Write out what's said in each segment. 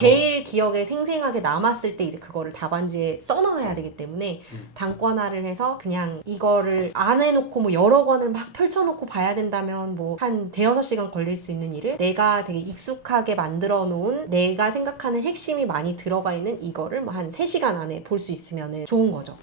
제일 기억에 생생하게 남았을 때 이제 그거를 답안지에 써넣어야 되기 때문에 단권화를 해서 그냥 이거를 안 해놓고 뭐 여러 권을 막 펼쳐놓고 봐야 된다면 뭐 한 대여섯 시간 걸릴 수 있는 일을 내가 되게 익숙하게 만들어 놓은 내가 생각하는 핵심이 많이 들어가 있는 이거를 뭐 한 3시간 안에 볼 수 있으면 좋은 거죠.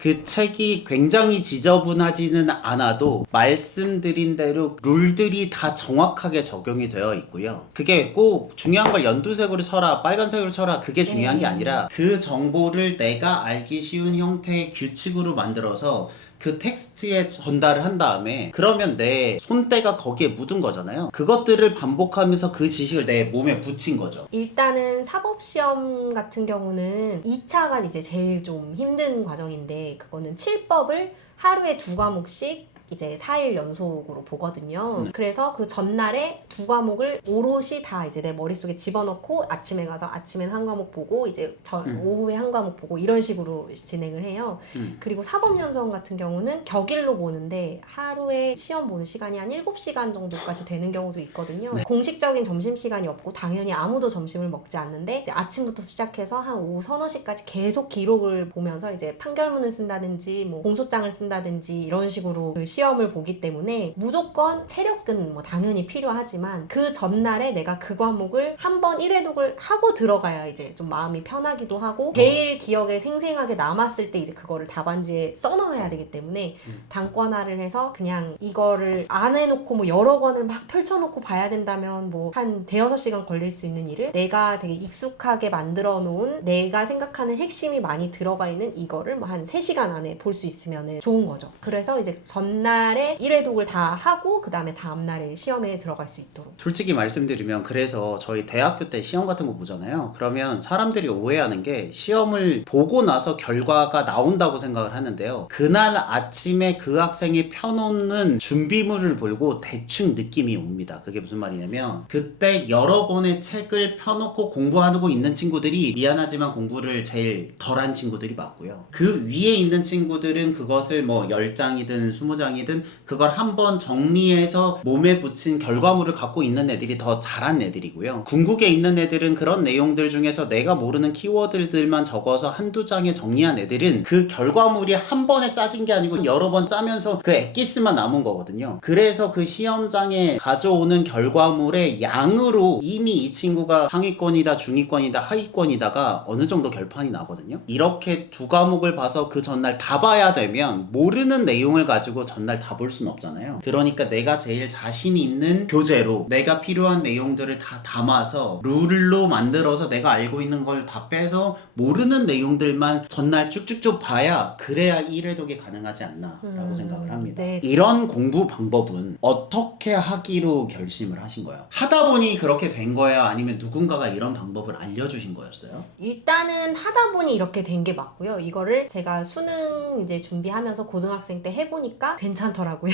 그 책이 굉장히 지저분하지는 않아도 말씀드린 대로 룰들이 다 정확하게 적용이 되어 있고요. 그게 꼭 중요한 걸 연두색으로 쳐라, 빨간색으로 쳐라, 그게 중요한 게 아니라 그 정보를 내가 알기 쉬운 형태의 규칙으로 만들어서 그 텍스트에 전달을 한 다음에 그러면 내 손때가 거기에 묻은 거잖아요. 그것들을 반복하면서 그 지식을 내 몸에 붙인 거죠. 일단은 사법시험 같은 경우는 2차가 이제 제일 좀 힘든 과정인데 그거는 칠법을 하루에 2과목씩 이제 4일 연속으로 보거든요. 그래서 그 전날에 2과목을 오롯이 다 이제 내 머릿속에 집어넣고 아침에 가서 아침엔 한 과목 보고 이제 오후에 한 과목 보고 이런 식으로 진행을 해요. 그리고 사법연수원 같은 경우는 격일로 보는데 하루에 시험 보는 시간이 한 7시간 정도까지 되는 경우도 있거든요. 공식적인 점심시간이 없고 당연히 아무도 점심을 먹지 않는데 이제 아침부터 시작해서 한 오후 서너 시까지 계속 기록을 보면서 이제 판결문을 쓴다든지 뭐 공소장을 쓴다든지 이런 식으로 그 시험을 보기 때문에 무조건 체력은 뭐 당연히 필요하지만 그 전날에 내가 그 과목을 한번 1회독을 하고 들어가야 이제 좀 마음이 편하기도 하고 제일 기억에 생생하게 남았을 때 이제 그거를 답안지에 써넣어야 되기 때문에 단권화를 해서 그냥 이거를 안 해놓고 뭐 여러 권을 막 펼쳐놓고 봐야 된다면 뭐 한 대여섯 시간 걸릴 수 있는 일을 내가 되게 익숙하게 만들어 놓은 내가 생각하는 핵심이 많이 들어가 있는 이거를 뭐 한 3시간 안에 볼 수 있으면 좋은 거죠. 그래서 이제 전날에 1회독을 다 하고 그 다음에 다음날에 시험에 들어갈 수 있도록. 솔직히 말씀드리면 그래서 저희 대학교 때 시험 같은 거 보잖아요. 그러면 사람들이 오해하는 게 시험을 보고 나서 결과가 나온다고 생각을 하는데요. 그날 아침에 그 학생이 펴놓는 준비물을 보고 대충 느낌이 옵니다. 그게 무슨 말이냐면 그때 여러 권의 책을 펴놓고 공부하고 있는 친구들이 미안하지만 공부를 제일 덜한 친구들이 맞고요. 그 위에 있는 친구들은 그것을 뭐 10장이든 20장이든 그걸 한번 정리해서 몸에 붙인 결과물을 갖고 있는 애들이 더 잘한 애들이고요. 궁극에 있는 애들은 그런 내용들 중에서 내가 모르는 키워드들만 적어서 한두 장에 정리한 애들은 그 결과물이 한 번에 짜진 게 아니고 여러 번 짜면서 그 엑기스만 남은 거거든요. 그래서 그 시험장에 가져오는 결과물의 양으로 이미 이 친구가 상위권이다, 중위권이다, 하위권이다가 어느 정도 결판이 나거든요. 이렇게 2과목을 봐서 그 전날 다 봐야 되면 모르는 내용을 가지고 전날 다 볼 수는 없잖아요. 그러니까 내가 제일 자신이 있는 교재로 내가 필요한 내용들을 다 담아서 룰로 만들어서 내가 알고 있는 걸 다 빼서 모르는 내용들만 전날 쭉쭉쭉 봐야 그래야 1회독이 가능하지 않나 라고 생각을 합니다. 네. 이런 공부 방법은 어떻게 하기로 결심을 하신 거예요? 하다 보니 그렇게 된 거예요? 아니면 누군가가 이런 방법을 알려주신 거였어요? 일단은 하다 보니 이렇게 된 게 맞고요. 이거를 제가 수능 이제 준비하면서 고등학생 때 해보니까 괜찮더라고요.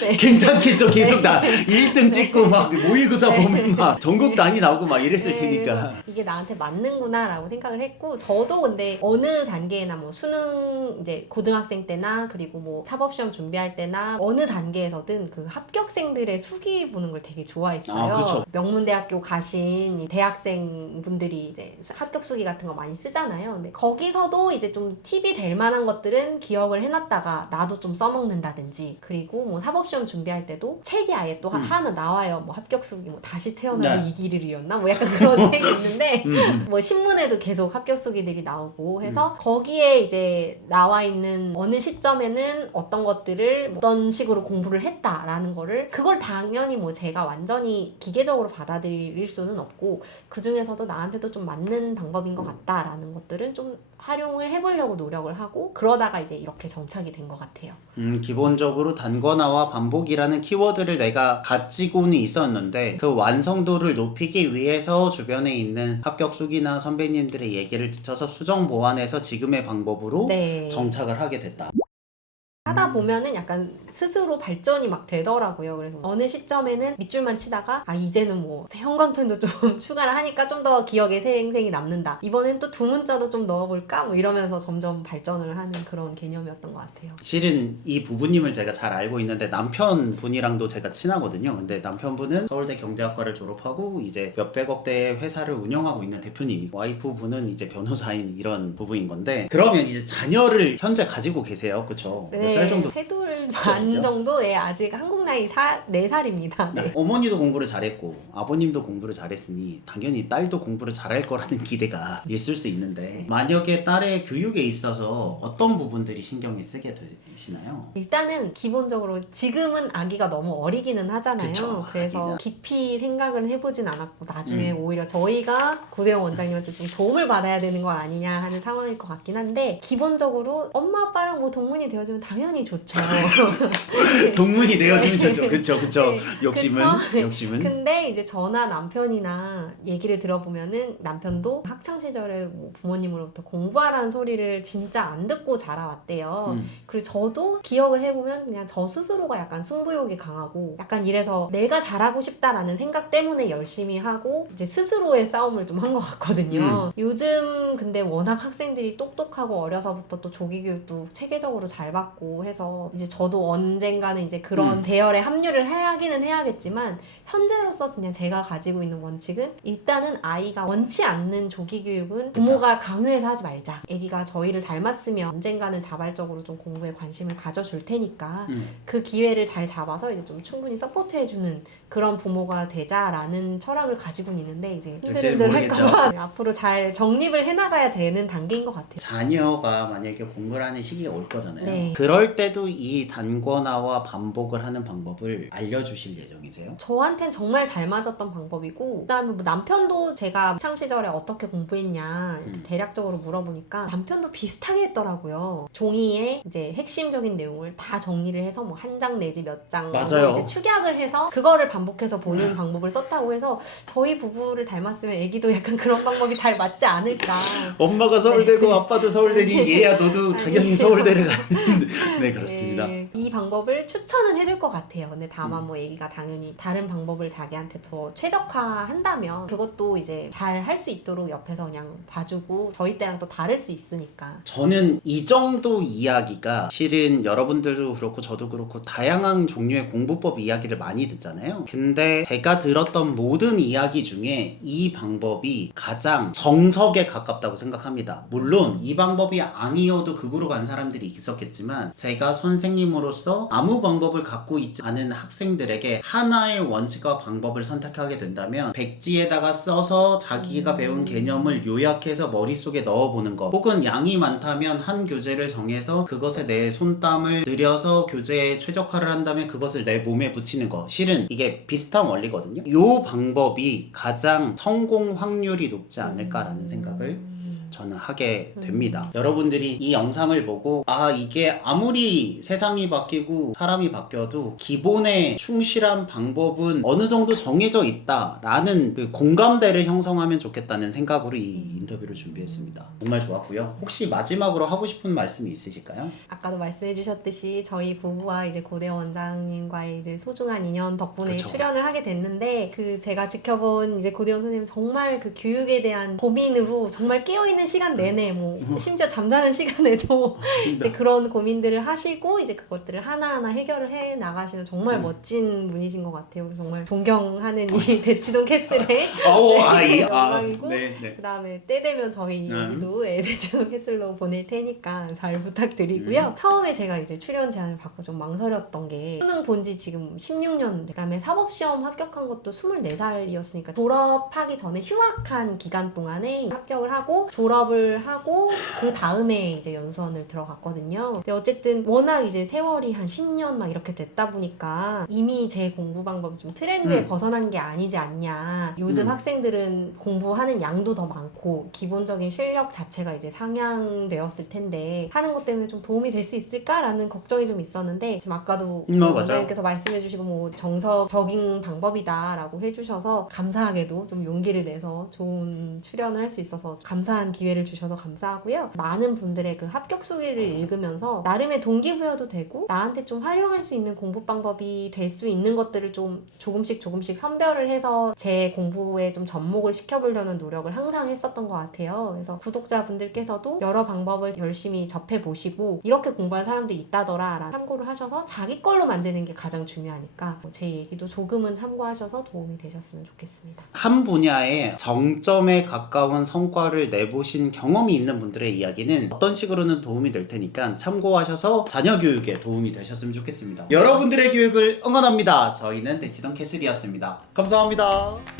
네. 괜찮겠죠. 계속 나 1등 찍고 막 모의고사 보면 막 전국 단위 나오고 막 이랬을 테니까. 이게 나한테 맞는구나 라고 생각을 했고 저도 근데 어느 단계나 뭐 수능 이제 고등학생 때나 그리고 뭐 사법시험 준비할 때나 어느 단계에서든 그 합격생들의 수기 보는 걸 되게 좋아했어요. 그쵸. 명문대학교 가신 이 대학생분들이 이제 합격 수기 같은 거 많이 쓰잖아요. 근데 거기서도 이제 좀 팁이 될 만한 것들은 기억을 해놨다가 나도 좀 써먹는다든지 그리고 뭐 사법시험 준비할 때도 책이 아예 또 하나 나와요. 뭐 합격 수기 뭐 다시 태어나는 이 길을 이었나? 뭐 약간 그런 책이 있는데 뭐 신문에도 계속 합격 수기들이 나오고 해서 거기에 이제 나와 있는 어느 시점에는 어떤 것들을 어떤 식으로 공부를 했다라는 거를 그걸 당연히 뭐 제가 완전히 기계적으로 받아들일 수는 없고 그 중에서도 나한테도 좀 맞는 방법인 것 같다라는 것들은 좀 활용을 해보려고 노력을 하고 그러다가 이제 이렇게 정착이 된 것 같아요. 기본적으로 단권화와 반복이라는 키워드를 내가 가지고는 있었는데 그 완성도를 높이기 위해서 주변에 있는 합격 수기나 선배님들의 얘기를 듣춰서 수정 보완해서 지금의 방법으로 네. 정착을 하게 됐다. 하다 보면은 약간 스스로 발전이 막 되더라고요. 그래서 어느 시점에는 밑줄만 치다가 이제는 뭐 형광펜도 좀 추가를 하니까 좀 더 기억에 생생히 남는다. 이번엔 또 두 문자도 좀 넣어볼까? 뭐 이러면서 점점 발전을 하는 그런 개념이었던 것 같아요. 실은 이 부부님을 제가 잘 알고 있는데 남편분이랑도 제가 친하거든요. 근데 남편분은 서울대 경제학과를 졸업하고 이제 몇백억 대의 회사를 운영하고 있는 대표님이고 와이프분은 이제 변호사인 이런 부부인 건데 그러면 이제 자녀를 현재 가지고 계세요. 그쵸? 몇 살 정도? 세돌 반 정도? 네, 아직 한국 나이 4살입니다. 네. 어머니도 공부를 잘했고 아버님도 공부를 잘했으니 당연히 딸도 공부를 잘할 거라는 기대가 있을 수 있는데 만약에 딸의 교육에 있어서 어떤 부분들이 신경이 쓰게 되시나요? 일단은 기본적으로 지금은 아기가 너무 어리기는 하잖아요. 그쵸, 그래서 아기는. 깊이 생각은 해보진 않았고 나중에 오히려 저희가 고대영 원장님한테 좀 도움을 받아야 되는 거 아니냐 하는 상황일 것 같긴 한데 기본적으로 엄마 아빠랑 뭐 동문이 되어주면 당연히 좋죠. 동문이 되어주면 좋죠. 그쵸. 네, 욕심은. 근데 이제 저나 남편이나 얘기를 들어보면은 남편도 학창 시절에 뭐 부모님으로부터 공부하라는 소리를 진짜 안 듣고 자라왔대요. 그리고 저도 기억을 해보면 그냥 저 스스로가 약간 승부욕이 강하고 약간 이래서 내가 잘하고 싶다라는 생각 때문에 열심히 하고 이제 스스로의 싸움을 좀 한 것 같거든요. 요즘 근데 워낙 학생들이 똑똑하고 어려서부터 또 조기 교육도 체계적으로 잘 받고 해서 이제 저도 언젠가는 이제 그런 대열에 합류를 하기는 해야겠지만 현재로서 그냥 제가 가지고 있는 원칙은 일단은 아이가 원치 않는 조기 교육은 부모가 강요해서 하지 말자. 아기가 저희를 닮았으면 언젠가는 자발적으로 좀 공부에 관심을 가져줄 테니까 그 기회를 잘 잡아서 이제 좀 충분히 서포트해주는 그런 부모가 되자라는 철학을 가지고는 있는데 이제 흔들흔들 할까봐 앞으로 잘 정립을 해나가야 되는 단계인 것 같아요. 자녀가 만약에 공부를 하는 시기가 올 거잖아요. 네. 그럴 때도 이 단권화와 반복을 하는 방법을 알려주실 예정이세요? 저한텐 정말 잘 맞았던 방법이고 그다음에 뭐 남편도 제가 학창 시절에 어떻게 공부했냐 이렇게 대략적으로 물어보니까 남편도 비슷하게 했더라고요. 종이에 이제 핵심적인 내용을 다 정리를 해서 뭐 한 장 내지 몇 장 맞아요. 이제 축약을 해서 그거를 반복해서 보는 방법을 썼다고 해서 저희 부부를 닮았으면 애기도 약간 그런 방법이 잘 맞지 않을까. 엄마가 서울대고 아빠도 서울대니 얘야 너도 당연히 아니에요. 서울대를 가는 네 그렇습니다. 이 방법을 추천은 해줄 것 같아요. 근데 다만 뭐 애기가 당연히 다른 방법을 자기한테 더 최적화한다면 그것도 이제 잘 할 수 있도록 옆에서 그냥 봐주고 저희 때랑 또 다를 수 있으니까. 저는 이 정도 이야기가 실은 여러분들도 그렇고 저도 그렇고 다양한 종류의 공부법 이야기를 많이 듣잖아요. 근데 제가 들었던 모든 이야기 중에 이 방법이 가장 정석에 가깝다고 생각합니다. 물론 이 방법이 아니어도 극으로 간 사람들이 있었겠지만 제가 선생님으로서 아무 방법을 갖고 있지 않은 학생들에게 하나의 원칙과 방법을 선택하게 된다면 백지에다가 써서 자기가 배운 개념을 요약해서 머릿속에 넣어보는 것 혹은 양이 많다면 한 교재를 정해서 그것에 내 손땀을 들여서 교재에 최적화를 한다면 그것을 내 몸에 붙이는 것 실은 이게 비슷한 원리거든요. 이 방법이 가장 성공 확률이 높지 않을까라는 생각을 저는 하게 됩니다. 여러분들이 이 영상을 보고 이게 아무리 세상이 바뀌고 사람이 바뀌어도 기본에 충실한 방법은 어느 정도 정해져 있다라는 그 공감대를 형성하면 좋겠다는 생각으로 이 인터뷰를 준비했습니다. 정말 좋았고요. 혹시 마지막으로 하고 싶은 말씀이 있으실까요? 아까도 말씀해 주셨듯이 저희 부부와 이제 고대영 원장님과의 이제 소중한 인연 덕분에 그쵸. 출연을 하게 됐는데 그 제가 지켜본 이제 고대영 선생님 정말 그 교육에 대한 고민으로 정말 깨어있는 시간 내내 뭐 심지어 잠자는 시간에도 이제 그런 고민들을 하시고 이제 그것들을 하나하나 해결을 해 나가시는 정말 멋진 분이신 것 같아요. 정말 존경하는 이 대치동 캐슬의 영광이고 그 다음에 때 되면 저희도 대치동 캐슬로 보낼 테니까 잘 부탁드리고요. 처음에 제가 이제 출연 제안을 받고 좀 망설였던 게 수능 본지 지금 16년 그 다음에 사법시험 합격한 것도 24살이었으니까 졸업하기 전에 휴학한 기간 동안에 합격을 하고 졸업을 하고 그 다음에 이제 연수원을 들어갔거든요. 근데 어쨌든 워낙 이제 세월이 한 10년 막 이렇게 됐다 보니까 이미 제 공부 방법이 좀 트렌드에 벗어난 게 아니지 않냐. 요즘 학생들은 공부하는 양도 더 많고 기본적인 실력 자체가 이제 상향되었을 텐데 하는 것 때문에 좀 도움이 될 수 있을까라는 걱정이 좀 있었는데 지금 아까도 원장님께서 말씀해주시고 뭐 정석적인 방법이다라고 해주셔서 감사하게도 좀 용기를 내서 좋은 출연을 할 수 있어서 감사한 기회를 주셔서 감사하고요. 많은 분들의 그 합격 수위를 읽으면서 나름의 동기부여도 되고 나한테 좀 활용할 수 있는 공부 방법이 될 수 있는 것들을 좀 조금씩 선별을 해서 제 공부에 좀 접목을 시켜보려는 노력을 항상 했었던 것 같아요. 그래서 구독자분들께서도 여러 방법을 열심히 접해보시고 이렇게 공부한 사람들이 있다더라 라는 참고를 하셔서 자기 걸로 만드는 게 가장 중요하니까 제 얘기도 조금은 참고하셔서 도움이 되셨으면 좋겠습니다. 한 분야에 정점에 가까운 성과를 내보신 경험이 있는 분들의 이야기는 어떤 식으로는 도움이 될 테니까 참고하셔서 자녀 교육에 도움이 되셨으면 좋겠습니다. 여러분들의 교육을 응원합니다. 저희는 대치동 캐슬이었습니다. 감사합니다.